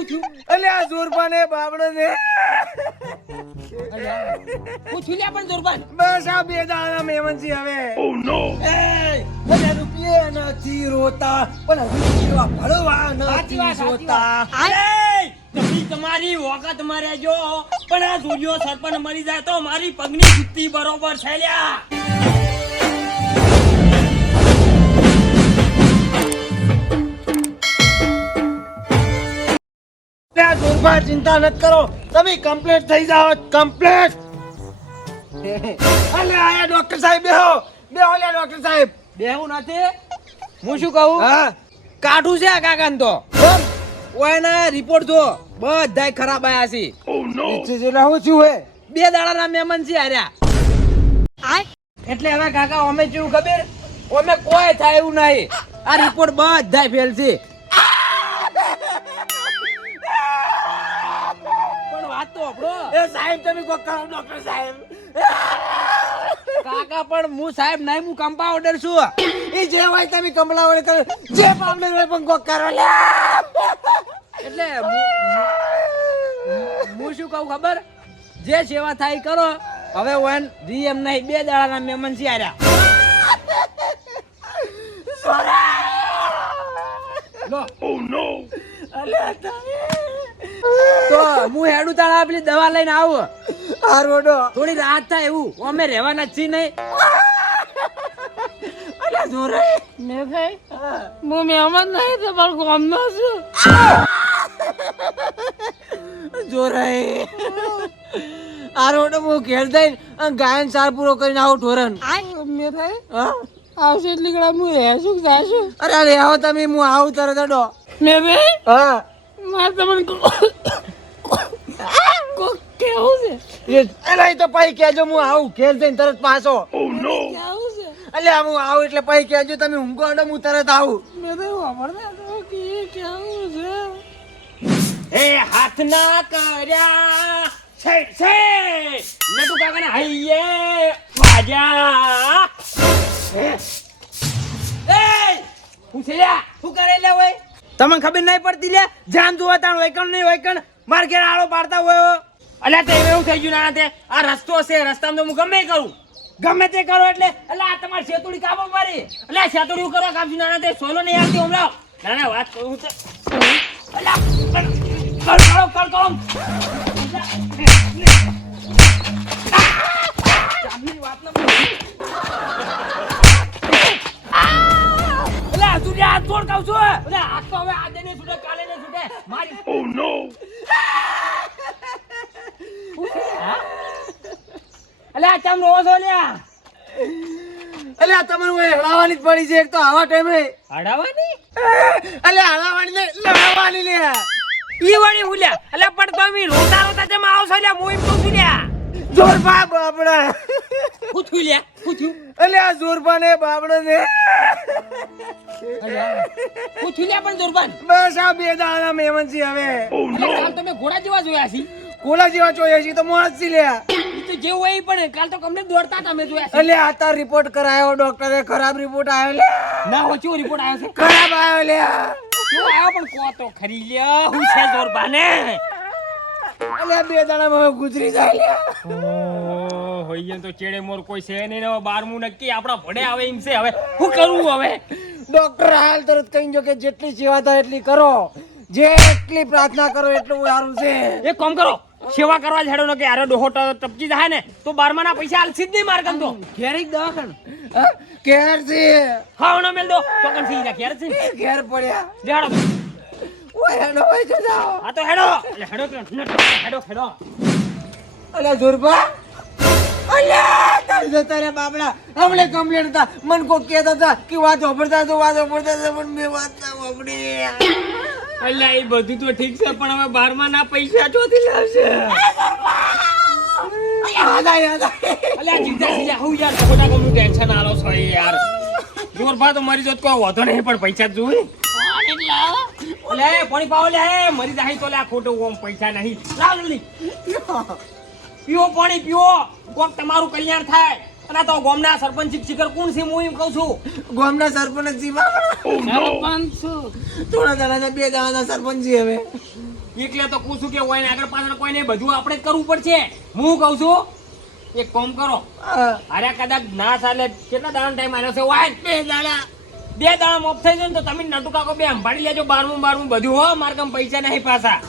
અલ્યા જોરબાને બાબડને પૂછ્યું લ્યા પણ જોરબાન. બસ આ બે દાડા મેમનજી હવે રૂપિયા નથી રોતા પણ રૂપિયા ભરવા નથી જોતા. તમે તમારી વખત મારે જો પણ આ સૂર્યો સરપંચ મરી જાય તો મારી પગની જુત્તી બરોબર છે લ્યા. જોરબા ચિંતા ન કરો તમે કમ્પ્લીટ થઈ જાઓ કમ્પ્લીટ. અલે આયા ડોક્ટર સાહેબ બેહો બેહો લે ડોક્ટર સાહેબ. બેહું નથી હું શું કહું હા કાઢું છે આ કાકાને તો ઓયના રિપોર્ટ જો બધાય ખરાબ આયા છે. જેલા હું છું હે 2 દાડાના મહેમાન છે આર્યા. એટલે હવે કાકા અમે જેવું ખબર અમે કોઈ થાય એવું નહીં. આ રિપોર્ટ બધાય ફેલ છે. પણ વાત તો આપણો એ સાહેબ તમે કોક કરો ડોક્ટર સાહેબ. કાકા પણ હું સાહેબ નહીં હું કમ્પાઉન્ડર છું. એ જે હોય તમે કમલાવાળે કરો જે પાવડર હોય પણ કોક કરો લે. એટલે હું શું કહું ખબર જે સેવા થાય કરો. હવે વન રીએમ નહીં 2 દાડાના મહેમાન છે આર્યા. લો અલ્યા તમે તો હું હેડું તાળા પેલી દવા લઈને આવું. આ રોડો થોડી રાહત થાય એવું અમે રહેવાના જ છીએ નહીં. અલ્યા જોરે મે ભાઈ હું મહેમાન નહીં તમારા ગામનો છું. જોરે આ રોડો હું ઘેર જઈને ગાયન સાર પૂરો કરીને આવું ઢોરણ. મે ભાઈ હા આવશે એટલી ઘણા હું રહેશું કે જાશું. અરે અરે આવો તમે હું આવું તરત અડો. મે ભાઈ હા મારે તમને કોક કેવું છે અલ્યા એ તો પછી કહેજો હું આવું ઘેર જઈને તરત પાછો. કેવું છે અલ્યા હું આવું એટલે પછી કહેજો તમે ઊંઘો અડો હું તરત આવું. મે ભાઈ વાપરતા તો કે કેવું છે. એ હાથ ના કર્યા છે છે નટુ કાકાને હૈયે વાજા. એ હું છે લ્યા શું કરે લે હોય તમને ખબર નહીં પડતી લે જાન જોવા તાણ વૈકણ નહીં વૈકણ માર ઘેર આળો પાડતા હોય. અલ્યા તે એવું થઈ ગયું ના તે આ રસ્તો છે રસ્તામાં તો હું ગમે કરું ગમે તે કરો એટલે આ તમારી સેતુડી કાબો મારી એટલે સેતુડી કરવા કામ ના તે સોલો નહીં આવતી હમણાં ના વાત કરું છે. અલ્યા કર હાથ તોડ કહું છું. હાથ તો હવે આજે નહીં છૂટે કાલે નહીં છૂટે મારી. Oh no. અલ્યા ચમ રોવો છો લ્યા. અલ્યા તમને હું હળાવાની જ પડી છે એક તો આવા ટાઈમે. હડાવાની અલ્યા હળાવાની ને લડાવાની લે. ઈ વાળી હુલ્યા અલ્યા પણ તમે રોતા રોતા જમ આવશો લ્યા હું એમ કહું છું લ્યા. જોરબા બાબડા હું થયું લ્યા હું થયું અલ્યા જોરબાને બાબડાને હું થયું લ્યા પણ જોરબાન. બસ આ બે દાડા મેમનજી હવે કાલ તમે ઘોડા જેવા જોયા છે. કોલા જેવા જોઈએ છે તો મોણસ છે લે. ઈ તો જેવું હોય પણ કાલ તો કમને દોડતા તમે જોયા છે. અલ્યા આ તાર રિપોર્ટ કરાયો ડોક્ટરે ખરાબ રિપોર્ટ આવ્યો લે. ના હો ચેવો રિપોર્ટ આવ્યો છે. ખરાબ આવ્યો લે. કેવો આવ્યો પણ કો તો ખરી લ્યા હું છે જોરબાને. અલ્યા બે દાડામાં ગુજરી જાય લે. ઓ હોઈએ તો ચેડે મોર કોઈ છે નહીં ને 12મું નક્કી આપડા ભડે આવે એમ છે. હવે શું કરવું હવે ડોક્ટર હાલ તરત કહી જો કે જેટલી સેવા થાય એટલી કરો જેટલી પ્રાર્થના કરો એટલું સારું છે. એક કામ કરો સેવા કરવા જ હેડો ને કે આરો ડોહો ટપકી જાય ને તો 12માના પૈસા આલસી જ નહીં માર ગમ તો ઘેર એક દવાખાનું કેર છે હા નો મેલ દો ચોકન થી જા ઘેર છે ઘેર પડ્યા દેડો ઓય હેડો ભાઈ જો જાઓ. આ તો હેડો એટલે હેડો અલ્યા જોરબા અલ્યા તાર જતા રે બાબડા હમણે કમ્પ્લેન્ટ હતા મન કો કહેતા હતા કે વાત ઓપડતા તો પણ મે વાત ના ઓપડી. અલ્યા એ બધું તો ઠીક છે પણ હવે 12માના પૈસા ચોથી લાવશે. યાદ અલ્યા જીતા સીજા હું યાર ખોટા કોમનું ટેન્શન આલો છો યાર. જોરબા તો મરી જત કોઈ વાંધો નહીં પણ પૈસા જ જોઈ. અલ્યા પાણી પાવો લે મરી જાય તો લે ખોટું ઓમ પૈસા નહીં લાવ જલ્દી પીવો પાણી પીવો કોક તમારું કલ્યાણ થાય. અને તો ગામના સરપંચ શિક્ષક કોણ છે હું એમ કહું છું. ગામના સરપંચ જી બાપડા સરપંચ છું. થોડા દાડા 2 દાડા સરપંચ જી હવે એટલે તો કહું છું કે ઓય ને આગળ પાછળ કોઈ નહીં, બધું આપણે જ કરવું પડશે. હું કહું છું એક કામ કરો, અરે કદાચ ના ચાલે કેટલા દાડા ટાઈમ આવ્યો છે ઓય 2 દાડા મોફ થઈ જાય ને તો તમે નટુ કાકો બે સંભાળી લેજો 12મું બધું હો. મારા કમ પૈસા નહીં પાછા.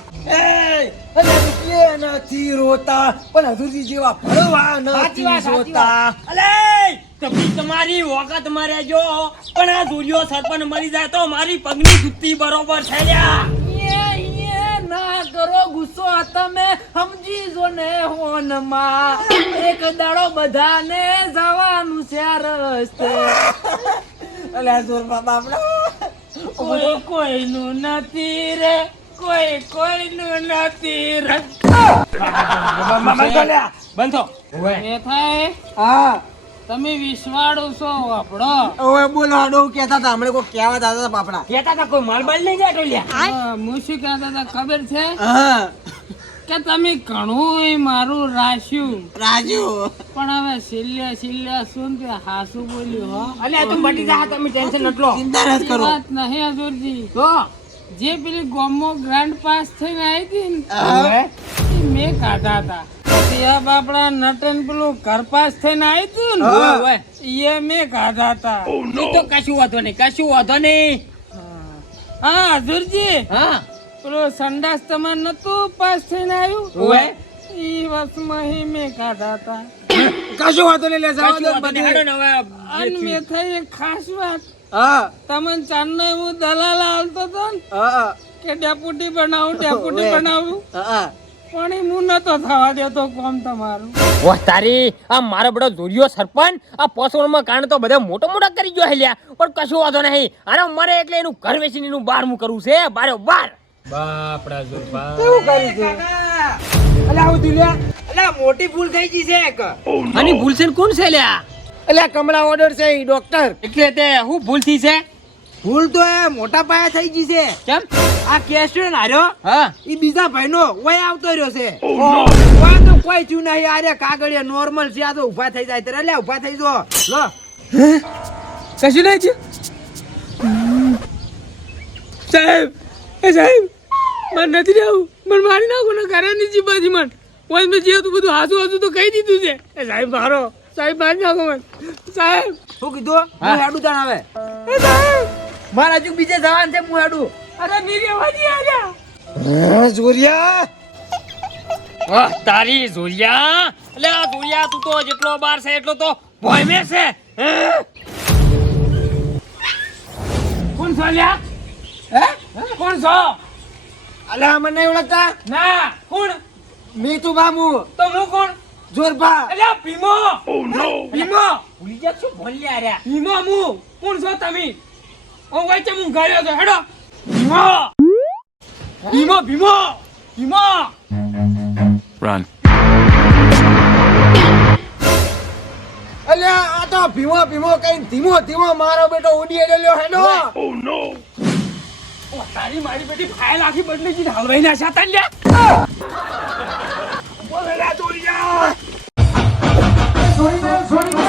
અલે કે નથી રોતા પણ હજુજી જેવા ભરવા સાચી નથી વાત, સાચી જોતા. વાત. અલે તમે તમારી વખત મર્યા જો, પણ આ દુર્યો સરપંચ મરી જાય તો મારી પગની જુત્તી બરોબર છે લ્યા. એ ના કરો ગુસ્સો, તમે સમજી જો ને હોનમાં એક દાડો બધાને જવાનું છે આ રસ્તે. અલે જોરબા બાપડા કોઈ કોઈનું નથી રે, કોઈ કોઈનું નથી રે. બંધ થો. એ થાય હા તમે વિશ્વાડો છો વાપડો. ઓય બોલો આડો કહેતા હતા હમણે કોઈ કહેવા દાદા બાપડા. કહેતા હતા કોઈ માલ બાલ નહીં જાય લ્યા. હું શું કહેતા હતા ખબર છે હા કે તમે ઘણું મારું રાખ્યું, રાજુ પણ હવે છેલ્લે શું તે હાસુ બોલ્યું હો. અલ્યા તું મટી જા, તમે ટેન્શન નટલો. ચિંતા ન એ કરો. વાત નહીં હજુરજી. તો જે પેલી ગોમો ગ્રાન્ડ પાસ થઈને આવી હતી ને હા. એ મેં કાઢા હતા. ત્યાં બાપડા નટન પેલું ઘર પાસ થઈને આવી હતું ને હા. ઓય, એ મેં કાઢા હતા. ઈ તો કશું વાંધો નહીં, કશું વાંધો નહીં. હા હજુરજી, હા પેલું સંડાસ તમાર નતું પાસ થઈને આવ્યું ઓય, એ વર્ષમાં ઈ મેં કાઢા હતા. કશું વાતો નહીં લે જવા કશું દો વાંધો નહીં. બધું. હાડો ને હવે અને જે મેં થઈ એક ખાસ વાત, હા તમને ચાંદનો હું દલાલ આવતો હતો ને હા કે ડેપ્યુટી બનાવું ઓવે. બનાવું, હા પણ એ હું નતો થવા દેતો કોમ તમારું. વાહ તારી, આ મારો બડો જોરિયો સરપંચ આ પોસવણમાં કારણે તો બધા મોટા કરી ગયો હેલ્યા, પણ કશું વાંધો નહીં. અરે મરે એટલે એનું ઘર વેચીને એનું બારમું કરવું છે, બારે બાર. બાપડા જોરબા કેવું કર્યું છે? અલે આવું દિલ્યા અલ્યા મોટી ભૂલ થઈ ગઈ છે એક. આની ભૂલ છે ને કોણ છે લ્યા? અલે કમળા ઓર્ડર છે ઈ ડોક્ટર. એટલે તે હું ભૂલ થઈ છે? ભૂલ તો એ મોટા પાયા થઈ ગઈ છે. કેમ? આ કેસ છે ને હાર્યો હા ઈ બીજા ભાઈનો ઓય આવતો રહ્યો છે. ઓય તો કોઈ થયું નહીં. આરે કાગળિયા નોર્મલ છે. આ તો ઊભા થઈ જાય ત્યારે લે ઊભા થઈ જો લો. કશું નહીં છે સાહેબ. એ સાહેબ મને નથી રહેવું, મને મારી નાખો ને ઘરે નીચી બાજી મન. ઓય મેં જે હતું બધું હાસુ તો કહી દીધું છે. એ સાહેબ મારો, સાહેબ મારી નાખો મને. સાહેબ શું કીધું? હું હેડું તાણ આવે. એ સાહેબ મારા હજુ બીજે જવાનું છે. હું હેડું. અરે નીરેવાજી આજા. જોરિયા વાહ તારી જોરિયા. અલ્યા જોરિયા તું તો જેટલો બાર છે એટલો તો ભોયમે છે. કોણ છો લ્યા? હે કોણ છો? અલે મને નહીં ઓળખતા? ના કોણ? મીતુ બામુ તો હું કોણ? જોરબા. અલ્યા ભીમો. ભીમો ભૂલી જા શું ભોલ્યા ર્યા? ભીમો હું કોણ છો તમે? ઓ વાચે હું ગાળ્યો છો હેડો. ભીમો ભીમો ભીમો ભીમો. Run. અલ્યા આ તો ભીમો ભીમો કઈ ધીમો ધીમો મારો બેટો ઉડી એડ્યો હેડો. ઓ તારી મારી બેટી ફાઇલ આખી બદલી જી હલવાઈ ના શાતા લ્યા. બોલે લા દોરિયા. છોડી દે